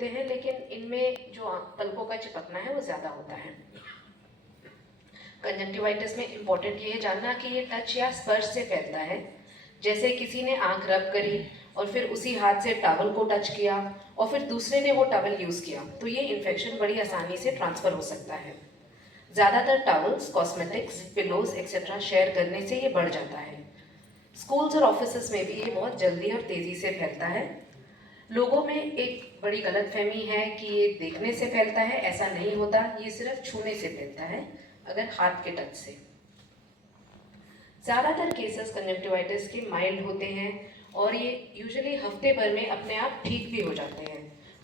होते हैं, लेकिन इनमें जो पलकों का चिपकना है वो ज़्यादा होता है। कंजक्टिवाइटिस में इम्पॉर्टेंट ये है जानना कि ये टच या स्पर्श से फैलता है। जैसे किसी ने आंख रब करी और फिर उसी हाथ से टॉवल को टच किया और फिर दूसरे ने वो टॉवल यूज़ किया, तो ये इन्फेक्शन बड़ी आसानी से ट्रांसफ़र हो सकता है। ज़्यादातर towels, cosmetics, pillows etcetera share करने से ये बढ़ जाता है। स्कूल्स और ऑफिसेस में भी ये बहुत जल्दी और तेज़ी से फैलता है। लोगों में एक बड़ी गलतफहमी है कि ये देखने से फैलता है, ऐसा नहीं होता, ये सिर्फ छूने से फैलता है, अगर हाथ के टच से। ज़्यादातर केसेस कंजक्टिवाइटिस के माइल्ड होते हैं और ये यूजुअली हफ्ते भर में अपने आप ठीक भी हो जाते हैं।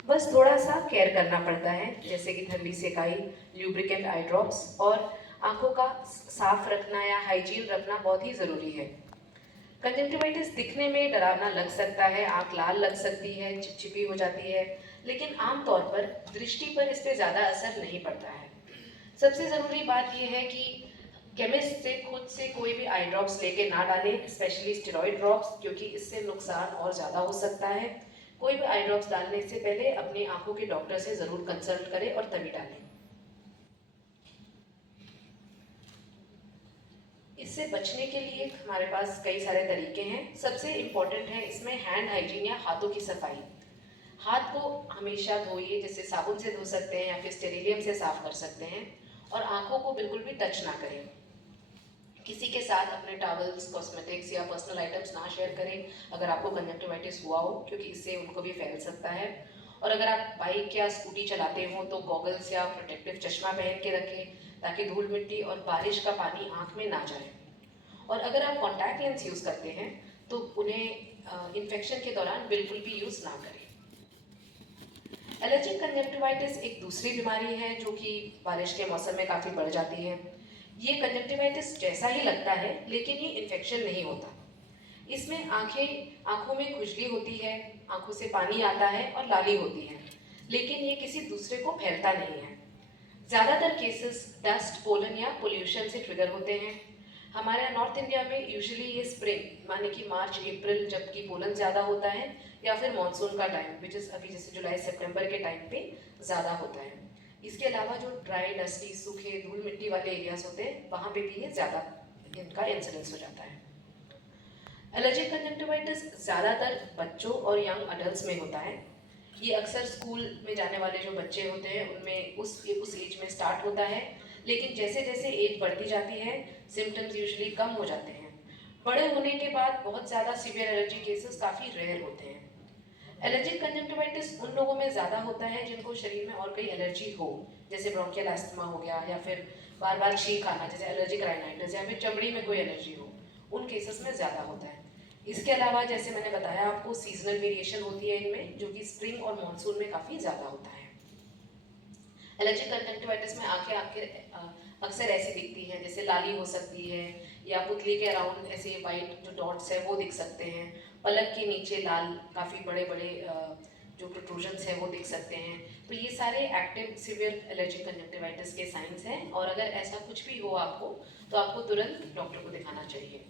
बस थोड़ा सा केयर करना पड़ता है, जैसे कि ठंडी सेकाई, ल्यूब्रिकेंट आई ड्रॉप्स और आंखों का साफ रखना या हाइजीन रखना बहुत ही ज़रूरी है। कंजक्टिवाइटिस दिखने में डरावना लग सकता है, आंख लाल लग सकती है, चिपचिपी हो जाती है, लेकिन आमतौर पर दृष्टि पर इस पर ज़्यादा असर नहीं पड़ता है। सबसे ज़रूरी बात यह है कि केमिस्ट से खुद से कोई भी आई ड्रॉप्स लेके ना डालें, स्पेशली स्टेरॉइड ड्रॉप्स, क्योंकि इससे नुकसान और ज़्यादा हो सकता है। कोई भी आई ड्रॉप्स डालने से पहले अपनी आंखों के डॉक्टर से ज़रूर कंसल्ट करें और तभी डालें। इससे बचने के लिए हमारे पास कई सारे तरीके हैं। सबसे इम्पॉर्टेंट है इसमें हैंड हाइजीन या हाथों की सफाई। हाथ को हमेशा धोइए, जैसे साबुन से धो सकते हैं या फिर स्टेरिलियम से साफ कर सकते हैं, और आंखों को बिल्कुल भी टच ना करें। किसी के साथ अपने टॉवल्स, कॉस्मेटिक्स या पर्सनल आइटम्स ना शेयर करें अगर आपको कंजक्टिवाइटिस हुआ हो, क्योंकि इससे उनको भी फैल सकता है। और अगर आप बाइक या स्कूटी चलाते हो तो गॉगल्स या प्रोटेक्टिव चश्मा पहन के रखें, ताकि धूल मिट्टी और बारिश का पानी आँख में ना जाए। और अगर आप कॉन्टैक्ट लेंस यूज़ करते हैं तो उन्हें इन्फेक्शन के दौरान बिल्कुल भी यूज़ ना करें। एलर्जिक कंजक्टिवाइटिस एक दूसरी बीमारी है जो कि बारिश के मौसम में काफ़ी बढ़ जाती है। ये कंजक्टिवाइटिस जैसा ही लगता है, लेकिन ये इन्फेक्शन नहीं होता। इसमें आंखों में खुजली होती है, आंखों से पानी आता है और लाली होती है, लेकिन ये किसी दूसरे को फैलता नहीं है। ज़्यादातर केसेस डस्ट, पोलन या पोल्यूशन से ट्रिगर होते हैं। हमारे यहाँ नॉर्थ इंडिया में यूजुअली ये स्प्रिंग माने कि मार्च अप्रैल, जबकि पोलन ज़्यादा होता है, या फिर मानसून का टाइम विच इज़ अभी जैसे जुलाई सितंबर के टाइम पे ज़्यादा होता है। इसके अलावा जो ड्राई, डस्टी, सूखे, धूल मिट्टी वाले एरियाज होते हैं वहाँ पे भी ये ज़्यादा इनका इंसिडेंस हो जाता है। एलर्जिक कंजक्टिवाइटिस ज़्यादातर बच्चों और यंग अडल्ट्स में होता है। ये अक्सर स्कूल में जाने वाले जो बच्चे होते हैं उनमें उस एज में स्टार्ट होता है, लेकिन जैसे जैसे एज बढ़ती जाती है सिम्टम्स यूजुअली कम हो जाते हैं। बड़े होने के बाद बहुत ज़्यादा सीवियर एलर्जी केसेस काफ़ी रेयर होते हैं। एलर्जिक कंजक्टिवाइटिस उन लोगों में ज़्यादा होता है जिनको शरीर में और कोई एलर्जी हो, जैसे ब्रोंकियल अस्थमा हो गया, या फिर बार बार छींक आना जैसे एलर्जिक राइनाइटिस, या फिर चमड़ी में कोई एलर्जी हो, उन केसेस में ज़्यादा होता है। इसके अलावा जैसे मैंने बताया आपको, सीजनल वेरिएशन होती है इनमें, जो कि स्प्रिंग और मानसून में काफ़ी ज़्यादा होता है। एलर्जिक कंजक्टिवाइटिस में आंखें अक्सर ऐसी दिखती हैं, जैसे लाली हो सकती है, या पुतली के अराउंड ऐसे वाइट जो डॉट्स है वो दिख सकते हैं। पलक के नीचे लाल काफ़ी बड़े बड़े जो प्रोट्रूजन्स हैं वो दिख सकते हैं। तो ये सारे एक्टिव सीवियर एलर्जिक कंजक्टिवाइटिस के साइंस हैं, और अगर ऐसा कुछ भी हो आपको तो आपको तुरंत डॉक्टर को दिखाना चाहिए।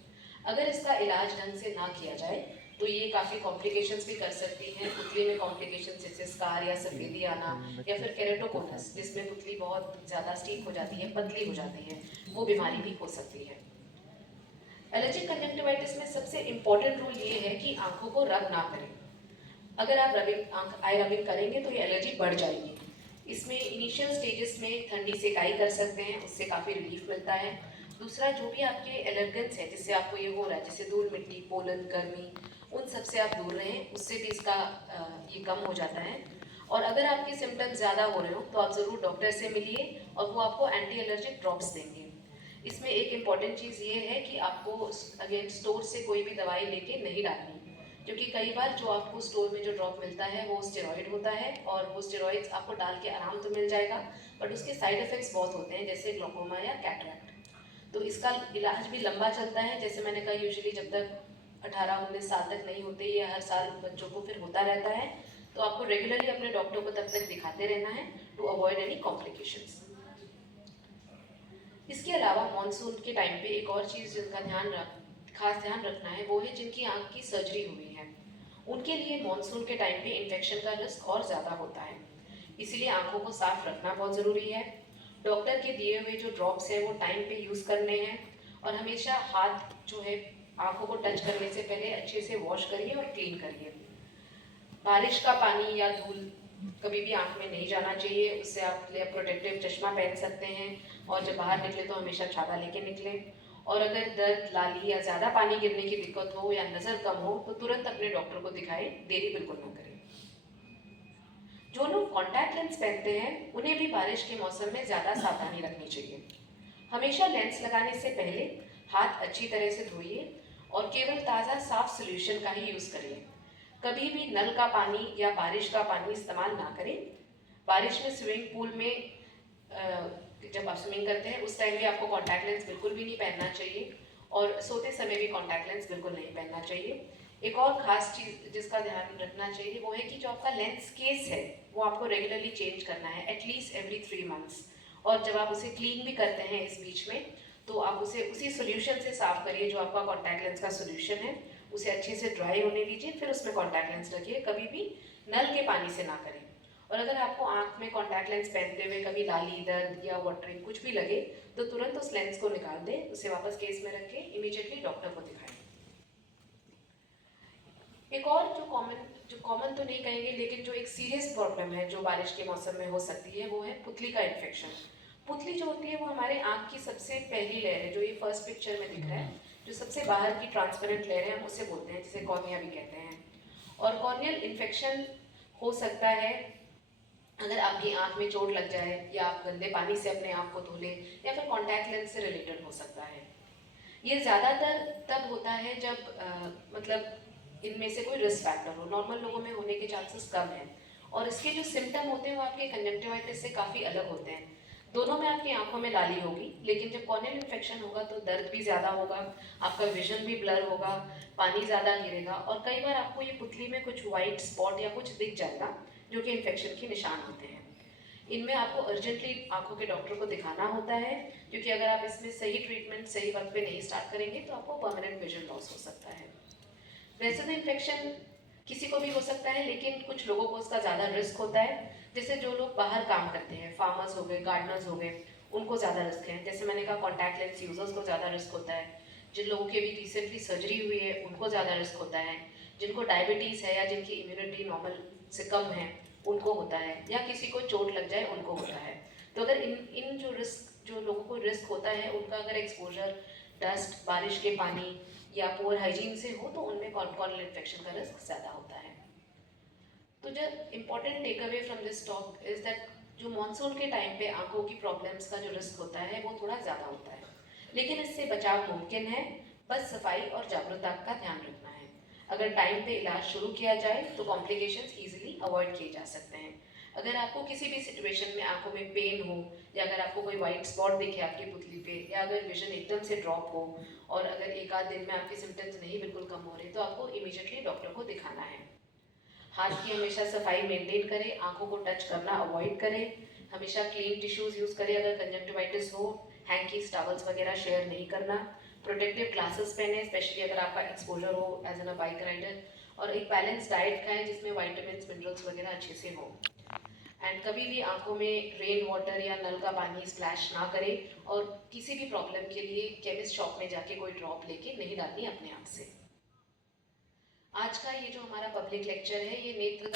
अगर इसका इलाज ढंग से ना किया जाए तो ये काफ़ी कॉम्प्लिकेशंस भी कर सकती हैं। पुतली में कॉम्प्लिकेशंस जैसे स्कार या सफेदी आना, या फिर केरेटोकोनस जिसमें पुतली बहुत ज़्यादा स्टीप हो जाती है, पतली हो जाती है, वो बीमारी भी हो सकती है। एलर्जिक कंजक्टिवाइटिस में सबसे इम्पॉर्टेंट रूल ये है कि आंखों को रब ना करें। अगर आप आई रबिंग करेंगे तो ये एलर्जी बढ़ जाएगी। इसमें इनिशियल स्टेजेस में ठंडी सेकाई कर सकते हैं, उससे काफ़ी रिलीफ मिलता है। दूसरा, जो भी आपके एलर्जेंस है जिससे आपको ये हो रहा है, जैसे धूल मिट्टी, पोलन, गर्मी, उन सब से आप दूर रहें, उससे भी इसका ये कम हो जाता है। और अगर आपके सिम्टम्स ज़्यादा हो रहे हो तो आप ज़रूर डॉक्टर से मिलिए और वो आपको एंटी एलर्जिक ड्रॉप्स देंगे। इसमें एक इम्पॉर्टेंट चीज़ ये है कि आपको अगेन स्टोर से कोई भी दवाई लेके नहीं डालनी, क्योंकि कई बार जो आपको स्टोर में जो ड्रॉप मिलता है वो स्टेरॉइड होता है, और वो स्टेरॉइड्स आपको डाल के आराम तो मिल जाएगा, बट उसके साइड इफ़ेक्ट्स बहुत होते हैं, जैसे ग्लोकोमा या कैटरैक्ट। तो इसका इलाज भी लंबा चलता है। जैसे मैंने कहा, यूजुअली जब तक 18-19 साल तक नहीं होते, ये हर साल बच्चों को फिर होता रहता है, तो आपको रेगुलरली अपने डॉक्टर को तब तक दिखाते रहना है टू अवॉइड एनी कॉम्प्लिकेशंस। इसके अलावा मानसून के टाइम पे एक और चीज़ जिनका खास ध्यान रखना है वो है जिनकी आँख की सर्जरी हुई है। उनके लिए मॉनसून के टाइम पे इन्फेक्शन का रिस्क और ज़्यादा होता है। इसीलिए आंखों को साफ रखना बहुत ज़रूरी है। डॉक्टर के दिए हुए जो ड्रॉप्स है वो टाइम पे यूज़ करने हैं, और हमेशा हाथ जो है आंखों को टच करने से पहले अच्छे से वॉश करिए और क्लीन करिए। बारिश का पानी या धूल कभी भी आंख में नहीं जाना चाहिए, उससे आप लिए प्रोटेक्टिव चश्मा पहन सकते हैं, और जब बाहर निकले तो हमेशा छाता लेके निकलें। और अगर दर्द, लाली या ज़्यादा पानी गिरने की दिक्कत हो या नज़र कम हो तो तुरंत अपने डॉक्टर को दिखाएं, देरी बिल्कुल ना करें। जो लोग कॉन्टैक्ट लेंस पहनते हैं उन्हें भी बारिश के मौसम में ज़्यादा सावधानी रखनी चाहिए। हमेशा लेंस लगाने से पहले हाथ अच्छी तरह से धोइए और केवल ताज़ा साफ सॉल्यूशन का ही यूज़ करिए। कभी भी नल का पानी या बारिश का पानी इस्तेमाल ना करें। बारिश में स्विमिंग पूल में जब आप स्विमिंग करते हैं उस टाइम भी आपको कॉन्टैक्ट लेंस बिल्कुल भी नहीं पहनना चाहिए, और सोते समय भी कॉन्टैक्ट लेंस बिल्कुल नहीं पहनना चाहिए। एक और ख़ास चीज़ जिसका ध्यान रखना चाहिए वो है कि जो आपका लेंस केस है वो आपको रेगुलरली चेंज करना है, एटलीस्ट एवरी 3 मंथ्स। और जब आप उसे क्लीन भी करते हैं इस बीच में, तो आप उसे उसी सोल्यूशन से साफ़ करिए जो आपका कॉन्टैक्ट लेंस का सोल्यूशन है। उसे अच्छे से ड्राई होने दीजिए, फिर उसमें कॉन्टैक्ट लेंस रखिए। कभी भी नल के पानी से ना करें। और अगर आपको आँख में कॉन्टैक्ट लेंस पहनते हुए कभी लाली, दर्द या वाटरिंग कुछ भी लगे तो तुरंत उस लेंस को निकाल दें, उसे वापस केस में रख के इमीडिएटली डॉक्टर को दिखाएं। एक और जो कॉमन तो नहीं कहेंगे लेकिन जो एक सीरियस प्रॉब्लम है जो बारिश के मौसम में हो सकती है वो है पुतली का इन्फेक्शन। पुतली जो होती है वो हमारे आँख की सबसे पहली लेयर है, जो ये फर्स्ट पिक्चर में दिख रहा है, जो सबसे बाहर की ट्रांसपेरेंट लेयर है, हम उसे बोलते हैं, जिसे कॉर्निया भी कहते हैं। और कॉर्नियल इन्फेक्शन हो सकता है अगर आपकी आँख में चोट लग जाए, या आप गंदे पानी से अपने आँख को धो लें, या फिर कॉन्टैक्ट लेंस से रिलेटेड हो सकता है। ये ज़्यादातर तब होता है जब मतलब इनमें से कोई रिस्क फैक्टर हो। नॉर्मल लोगों में होने के चांसेस कम हैं, और इसके जो सिम्टम होते हैं वो आपके कंजक्टिवाइटिस से काफ़ी अलग होते हैं। दोनों में आपकी आंखों में लाली होगी, लेकिन जब कॉर्नियल इन्फेक्शन होगा तो दर्द भी ज़्यादा होगा, आपका विजन भी ब्लर होगा, पानी ज़्यादा गिरेगा, और कई बार आपको ये पुतली में कुछ वाइट स्पॉट या कुछ दिख जाएगा जो कि इन्फेक्शन के निशान होते हैं। इनमें आपको अर्जेंटली आंखों के डॉक्टर को दिखाना होता है, क्योंकि अगर आप इसमें सही ट्रीटमेंट सही वक्त पे नहीं स्टार्ट करेंगे तो आपको परमानेंट विजन लॉस हो सकता है। वैसे तो इन्फेक्शन किसी को भी हो सकता है, लेकिन कुछ लोगों को उसका ज़्यादा रिस्क होता है। जैसे जो लोग बाहर काम करते हैं, फार्मर्स हो गए, गार्डनर्स हो गए, उनको ज़्यादा रिस्क है। जैसे मैंने कहा कॉन्टैक्ट लेंस यूजर्स को ज़्यादा रिस्क होता है। जिन लोगों की अभी रिसेंटली सर्जरी हुई है उनको ज़्यादा रिस्क होता है। जिनको डायबिटीज़ है या जिनकी इम्यूनिटी नॉर्मल से कम है उनको होता है, या किसी को चोट लग जाए उनको होता है। तो अगर इन इन जो लोगों को रिस्क होता है उनका अगर एक्सपोजर डस्ट, बारिश के पानी या पुअर हाइजीन से हो तो उनमें कॉर्नियल इन्फेक्शन का रिस्क ज़्यादा होता है। तो जो important takeaway from this talk is that जो मानसून के टाइम पे आंखों की प्रॉब्लम्स का जो रिस्क होता है वो थोड़ा ज़्यादा होता है, लेकिन इससे बचाव मुमकिन है। बस सफाई और जागरूकता का ध्यान रखना है। अगर टाइम पे इलाज शुरू किया जाए तो कॉम्प्लिकेशंस ईजिली अवॉइड किए जा सकते हैं। अगर आपको किसी भी सिचुएशन में आंखों में पेन हो, या अगर आपको कोई वाइट स्पॉट दिखे आपकी पुतली पे, या अगर विजन एकदम से ड्रॉप हो, और अगर एक आध दिन में आपके सिम्टम्स नहीं बिल्कुल कम हो रहे, तो आपको इमीडिएटली डॉक्टर को दिखाना है। हाथ की हमेशा सफाई मेंटेन करें, आंखों को टच करना अवॉइड करें, हमेशा क्लीन टिश्यूज़ यूज़ करें। अगर कंजक्टिवाइटिस हो, हैंकीज, टॉवल्स वगैरह शेयर नहीं करना। प्रोटेक्टिव ग्लासेस पहने, स्पेशली अगर आपका एक्सपोजर हो as an a bike rider. और एक बैलेंस डाइट खाएं जिसमें वाइटामिन, मिनरल्स वगैरह अच्छे से हो। एंड कभी भी आंखों में रेन वाटर या नल का पानी स्प्लैश ना करें, और किसी भी प्रॉब्लम के लिए केमिस्ट शॉप में जाके कोई ड्रॉप लेके नहीं डालनी अपने आप से। आज का ये जो हमारा पब्लिक लेक्चर है ये नेत्र